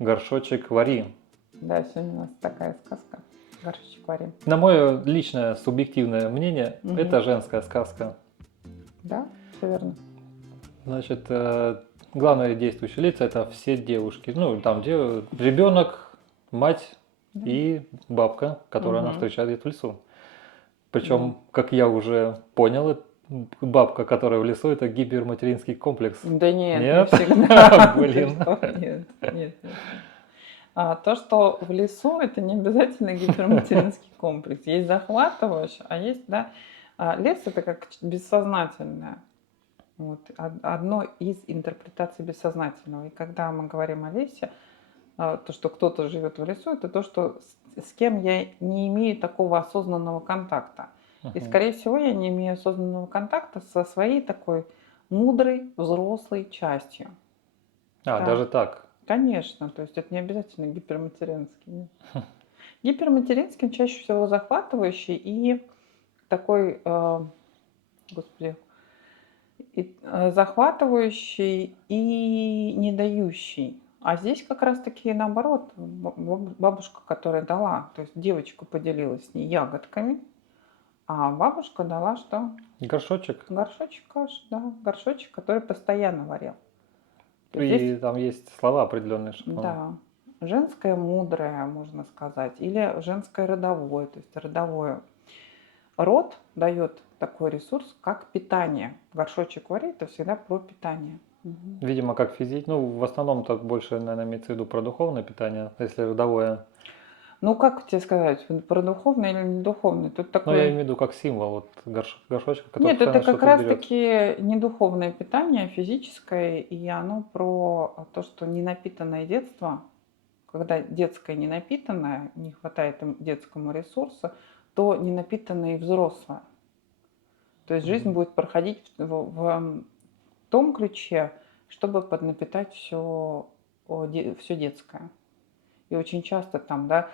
горшочек вари. Да, сегодня у нас такая сказка. Горшочек варим. На мое личное субъективное мнение, Мгм. это женская сказка. Да, все верно. Значит, главные действующие лица это все девушки. Ну, там ребенок, мать Да. и бабка, которую она Мгм. встречает где-то в лесу. Причем, как я уже понял, бабка, которая в лесу, это гиперматеринский комплекс. Да нет, не Нет? всегда. Ты Блин. что? Нет, нет, нет. То, что в лесу, это не обязательно гиперматеринский комплекс. Есть захватывающий, а есть, да, лес это как бессознательное. Вот, одно из интерпретаций бессознательного. И когда мы говорим о лесе, то, что кто-то живет в лесу, это то, что с кем я не имею такого осознанного контакта. И, Мгм. скорее всего, я не имею осознанного контакта со своей такой мудрой, взрослой частью. Да, Даже так. конечно, то есть это не обязательно гиперматеринский. Нет. Гиперматеринский он чаще всего захватывающий и такой, господи, захватывающий и не дающий. А здесь как раз-таки наоборот, бабушка, которая дала, то есть девочка поделилась с ней ягодками, а бабушка дала что? Горшочек. Горшочек каши, да, горшочек, который постоянно варил. То есть И здесь, там есть слова определенные, что да, женское мудрое, можно сказать, или женское родовое, то есть родовое. Род дает такой ресурс, как питание. Горшочек варит, это всегда про питание. Мгм. видимо, как ну, в основном-то больше, наверное, имеется в виду про духовное питание, если родовое. Ну, как тебе сказать, про духовное или не духовное? Тут Но я такой... имею в виду как символ, вот горшочка, который Нет, это постоянно как что-то берет. раз-таки не духовное питание, а физическое, и оно про то, что ненапитанное детство, когда детское ненапитанное, не хватает им детскому ресурсу, то ненапитанное и взрослое. То есть жизнь Мгм. будет проходить в том ключе, чтобы поднапитать все детское. И очень часто там, да,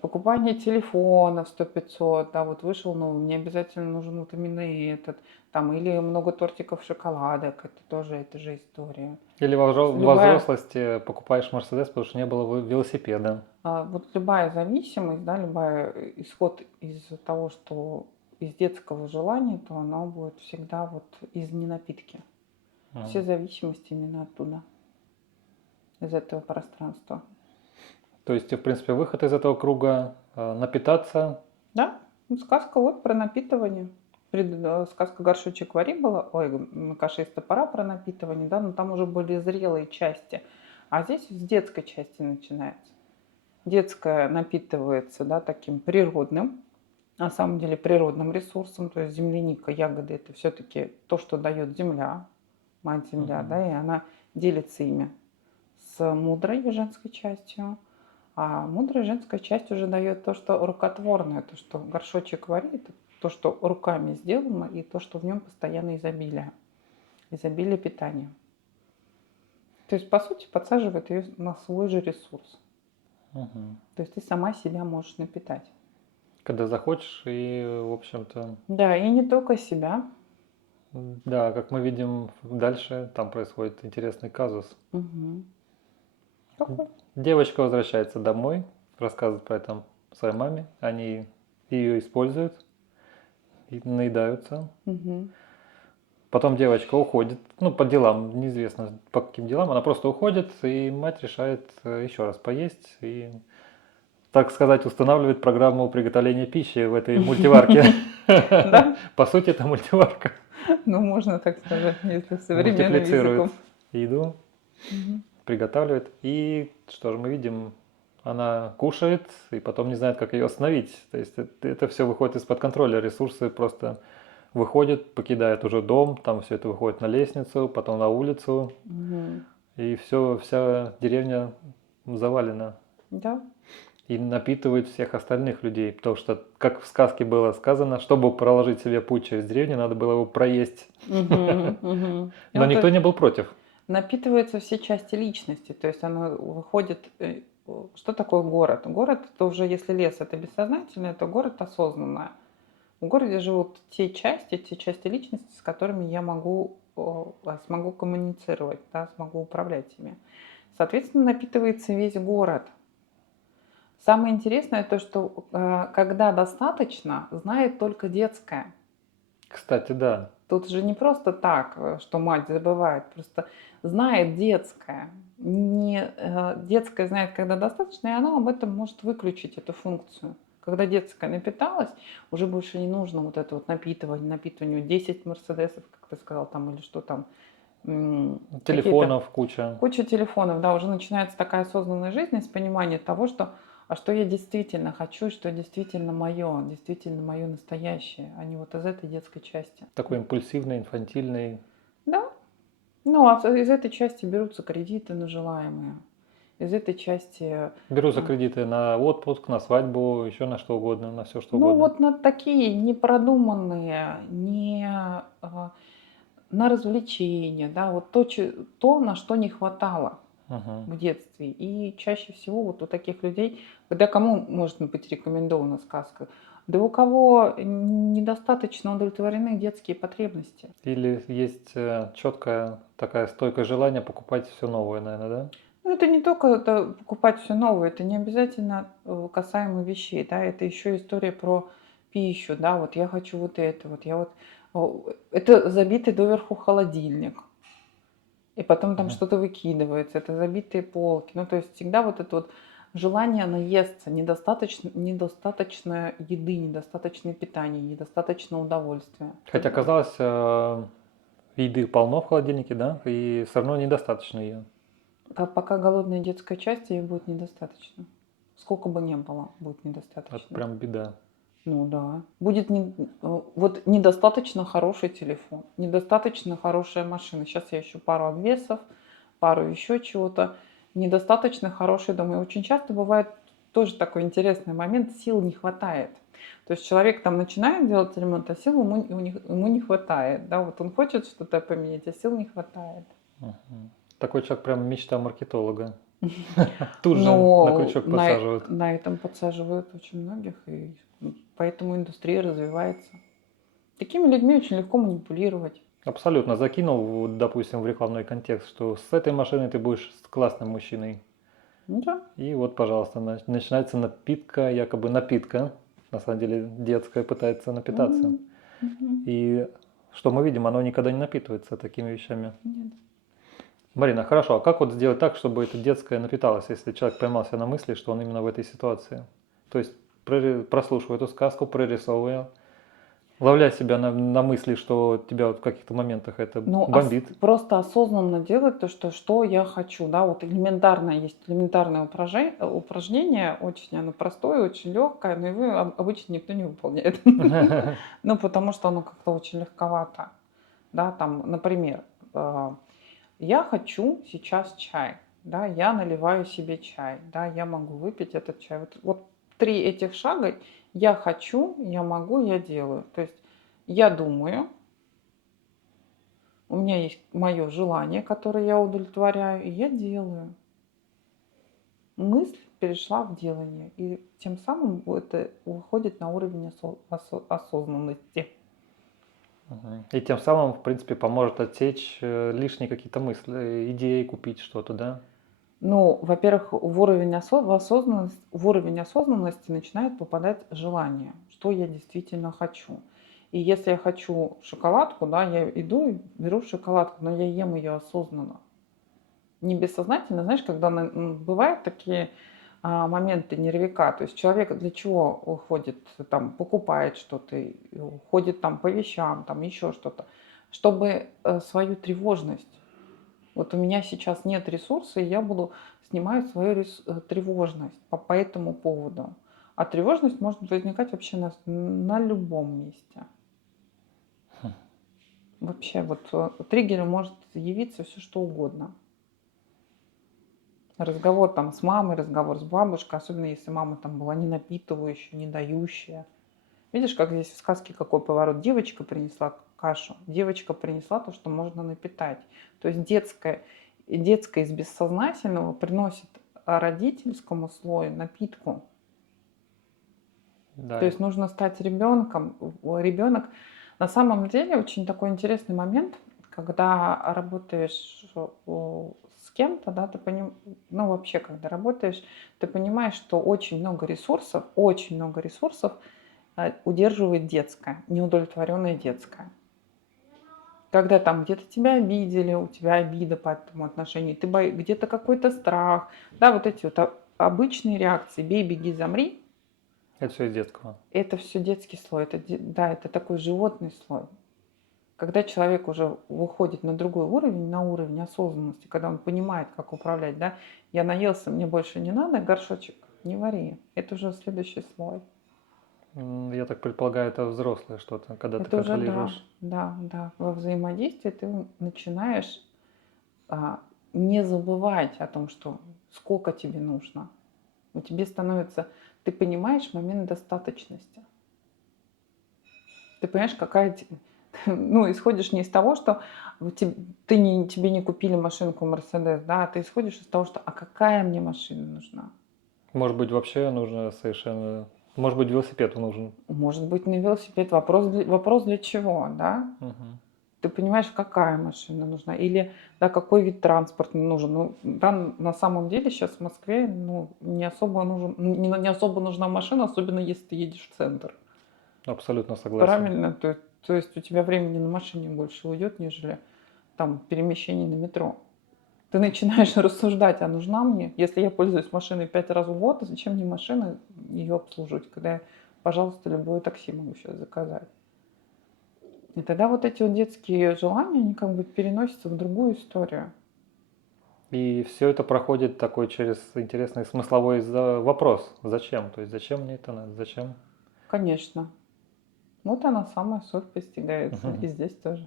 покупание телефонов 100-500, да, вот вышел новый, мне обязательно нужен вот именно этот, там, или много тортиков, шоколадок, это тоже, это же история. Или То есть во взрослости покупаешь Мерседес, потому что не было велосипеда. вот любая зависимость, да, любой исход из того, что из детского желания, то оно будет всегда вот из ненапитки. Все зависимости именно оттуда, из этого пространства. То есть, в принципе, выход из этого круга напитаться. Да, ну, сказка вот про напитывание. Сказка «Горшочек вари» была, ой, «Каша из топора» про напитывание, да, но там уже были зрелые части. А здесь с детской части начинается. Детская напитывается, да, таким природным, на самом деле природным ресурсом, то есть земляника, ягоды – это все-таки то, что дает земля, мать земля, Мгм. да, и она делится ими с мудрой женской частью. А мудрая женская часть уже дает то, что рукотворное, то, что горшочек варит, то, что руками сделано, и то, что в нем постоянно изобилие. Изобилие питания. То есть, по сути, подсаживает ее на свой же ресурс. Мгм. То есть ты сама себя можешь напитать. Когда захочешь, и, в общем-то, Да, и не только себя. да, как мы видим дальше, там происходит интересный казус. Угу. Какой? Девочка возвращается домой, рассказывает про это своей маме. Они ее используют и наедаются. Угу. Потом девочка уходит, ну, по делам, неизвестно по каким делам. Она просто уходит, и мать решает еще раз поесть и, так сказать, устанавливает программу приготовления пищи в этой мультиварке. Да? По сути, это мультиварка. Ну, можно так сказать, если современным Мультиплицирует языком. еду, Мгм. приготавливает. И что же мы видим? Она кушает и потом не знает, как ее остановить. То есть это все выходит из-под контроля. Ресурсы просто выходят, покидают уже дом, там все это выходит на лестницу, потом на улицу. Мгм. И все, вся деревня завалена. Да. И напитывает всех остальных людей. Потому что, как в сказке было сказано, чтобы проложить себе путь через деревню, надо было его проесть. Мгм. Мгм. Но Ну, то никто есть не был против. напитываются все части личности, то есть оно выходит... Что такое город? Город это уже, если лес это бессознательное, то город осознанное. В городе живут те части личности, с которыми я смогу коммуницировать, да, смогу управлять ими. Соответственно, напитывается весь город. Самое интересное то, что когда достаточно, знает только детская. Кстати, да. Тут же не просто так, что мать забывает, просто знает детская. Не, детская знает, когда достаточно, и она об этом может выключить эту функцию. Когда детская напиталась, уже больше не нужно вот это вот напитывание 10 мерседесов, как ты сказал, там, или что там, какие-то Телефонов куча. куча телефонов, да, уже начинается такая осознанная жизнь с понимания того, что а что я действительно хочу, что действительно мое настоящее, а не вот из этой детской части. Такой импульсивный, инфантильный. Да, ну, а из этой части берутся кредиты на желаемые. Из этой части, Беру за а, кредиты на отпуск, на свадьбу, еще на что угодно, на все что ну угодно. вот на такие непродуманные, не на развлечения, да, вот то, на что не хватало Мгм. в детстве. И чаще всего вот у таких людей, когда кому может быть рекомендована сказка, да у кого недостаточно удовлетворены детские потребности. Или есть четкое такое стойкое желание покупать все новое, наверное, да? Ну, это не только это покупать все новое, это не обязательно касаемо вещей, да, это еще история про пищу, да, вот я хочу вот это, вот я вот, это забитый доверху холодильник, и потом там Мгм. что-то выкидывается, это забитые полки, ну, то есть всегда вот это вот желание наесться, недостаточно еды, недостаточно питания, недостаточно удовольствия. Хотя казалось, еды полно в холодильнике, да, и все равно недостаточно ее. Пока голодная детская часть, ее будет недостаточно. Сколько бы ни было, будет Это недостаточно. прям беда. Ну да. Будет вот недостаточно хороший телефон, недостаточно хорошая машина. Сейчас я ищу пару обвесов, пару еще чего-то. Недостаточно хороший дом. И очень часто бывает тоже такой интересный момент, сил не хватает. То есть человек там начинает делать ремонт, а сил ему не хватает. Да, вот он хочет что-то поменять, а сил не хватает. Мгм. Такой человек прям мечта маркетолога. Тут же на Но крючок подсаживают. на этом подсаживают очень многих, и поэтому индустрия развивается. Такими людьми очень легко манипулировать. Абсолютно. Закинул, вот, допустим, в рекламный контекст, что с этой машиной ты будешь с классным мужчиной. Ну да. И вот, пожалуйста, начинается напитка, якобы напитка. На самом деле детская пытается напитаться. Мгм. И что мы видим, оно никогда не напитывается такими вещами. Нет. Марина, хорошо, а как вот сделать так, чтобы это детское напиталось, если человек поймался на мысли, что он именно в этой ситуации? То есть прослушивая эту сказку, прорисовывая, ловля себя на мысли, что тебя вот в каких-то моментах это Ну, бомбит. просто осознанно делать то, что я хочу, да, вот элементарное, есть элементарное упражнение, очень оно простое, очень легкое, но его обычно никто не выполняет. Ну, потому что оно как-то очень легковато, да, там, например, я хочу сейчас чай, да, я наливаю себе чай, да, я могу выпить этот чай. Вот 3 этих шага: я хочу, я могу, я делаю. То есть я думаю, у меня есть мое желание, которое я удовлетворяю, и я делаю. Мысль перешла в делание, и тем самым это выходит на уровень осознанности. Мгм. И тем самым, в принципе, поможет отсечь лишние какие-то мысли, идеи, купить что-то, да? Ну, во-первых, в уровень осознанности начинает попадать желание, что я действительно хочу. И если я хочу шоколадку, да, я иду и беру шоколадку, но я ем ее осознанно. Не бессознательно, знаешь, когда бывают такие моменты нервика, то есть человек для чего уходит, там, покупает что-то, ходит там по вещам, там еще что-то, чтобы свою тревожность. Вот у меня сейчас нет ресурса, и я буду снимать свою тревожность по этому поводу. А тревожность может возникать вообще на любом месте. Вообще вот триггером может явиться все что угодно. Разговор там с мамой, разговор с бабушкой, особенно если мама там была не напитывающая, не дающая. Видишь, как здесь в сказке какой поворот? Девочка принесла кашу, девочка принесла то, что можно напитать. То есть детское из бессознательного приносит родительскому слою напитку. То Да. есть нужно стать ребенком. Ребенок на самом деле очень такой интересный момент, когда работаешь с кем-то, да, ну вообще, когда работаешь, ты понимаешь, что очень много ресурсов удерживает детское, неудовлетворенное детское. Когда там где-то тебя обидели, у тебя обида по этому отношению, где-то какой-то страх, да, вот эти вот обычные реакции, бей, беги, замри, Это все из детского. это все детский слой, да, это такой животный слой. Когда человек уже выходит на другой уровень, на уровень осознанности, когда он понимает, как управлять, да, я наелся, мне больше не надо, горшочек, не вари, это уже следующий слой. Я так предполагаю, это взрослое что-то, когда ты Это уже контролируешь. да. Во взаимодействии ты начинаешь а, не забывать о том, что сколько тебе нужно. Тебе становится, ты понимаешь момент достаточности. Ты понимаешь, ну, исходишь не из того, что тебе не купили машинку Мерседес, да, а ты исходишь из того, что, а какая мне машина нужна? Может быть, вообще нужно совершенно... Может быть, велосипед нужен. Может быть, на велосипед вопрос для чего, да? Мгм. Ты понимаешь, какая машина нужна, или да, какой вид транспорта нужен. Ну, да, на самом деле сейчас в Москве ну, не особо нужна машина, особенно если ты едешь в центр. Абсолютно согласен. Правильно? То есть у тебя времени на машине больше уйдет, нежели там перемещение на метро. Ты начинаешь рассуждать, а нужна мне, если я пользуюсь машиной 5 раз в год, зачем мне машина ее обслуживать, когда я, пожалуйста, любое такси могу сейчас заказать. И тогда вот эти вот детские желания, они как бы переносятся в другую историю. И все это проходит такой через интересный смысловой вопрос. Зачем? То есть зачем мне это надо? Зачем? Конечно. Вот она самая суть постигается. И здесь тоже.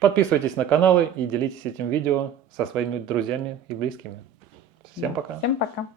Подписывайтесь на каналы и делитесь этим видео со своими друзьями и близкими. Всем Да. пока. Всем пока.